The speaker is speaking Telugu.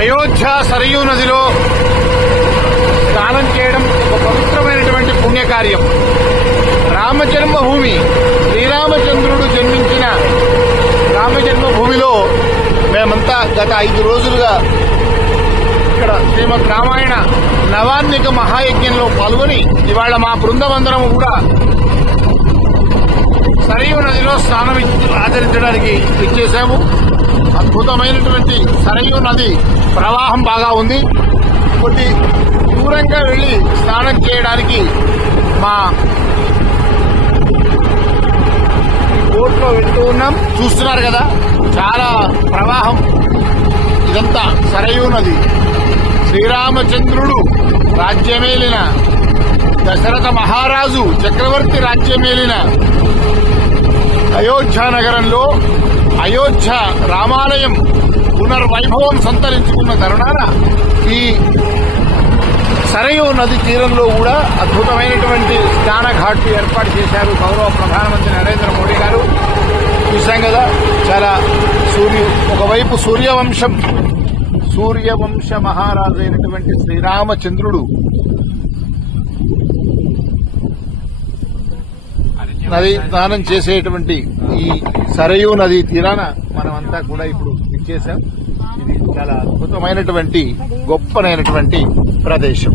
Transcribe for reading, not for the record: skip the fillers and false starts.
అయోధ్య సరయూ నదిలో స్నానం చేయడం ఒక పవిత్రమైనటువంటి పుణ్యకార్యం. రామజన్మభూమి, శ్రీరామచంద్రుడు జన్మించిన రామజన్మభూమిలో మేమంతా గత 5 రోజులుగా ఇక్కడ శ్రీమద్ రామాయణ నవాన్నిక మహాయజ్ఞంలో పాల్గొని ఇవాళ మా బృందమందరం కూడా సరయూ నదిలో స్నానం ఆచరించడానికి ఇచ్చేశాము. అద్భుతమైనటువంటి సరయూ నది ప్రవాహం బాగా ఉంది. కొద్ది దూరంగా వెళ్లి స్నానం చేయడానికి మా బోట్లో వెళ్తూ ఉన్నాం. చూస్తున్నారు కదా, చాలా ప్రవాహం. ఇదంతా సరయూ నది. శ్రీరామచంద్రుడు రాజ్యమేలిన, దశరథ మహారాజు చక్రవర్తి రాజ్యమేలిన అయోధ్య నగరంలో అయోధ్య రామాలయం పునర్వైభవం సంతరించుకున్న తరుణాన ఈ సరయూ నది తీరంలో కూడా అద్భుతమైనటువంటి స్నాన ఘాట్లు ఏర్పాటు చేశారు గౌరవ ప్రధానమంత్రి నరేంద్ర మోడీ గారు. చూశాం కదా, చాలా ఒకవైపు సూర్యవంశ మహారాజు అయినటువంటి శ్రీరామచంద్రుడు నది స్నానం చేసేటువంటి ఈ సరయూ నది తీరాన మనమంతా కూడా ఇప్పుడు ఇచ్చేశాం. ఇది చాలా అద్భుతమైనటువంటి గొప్పనైనటువంటి ప్రదేశం.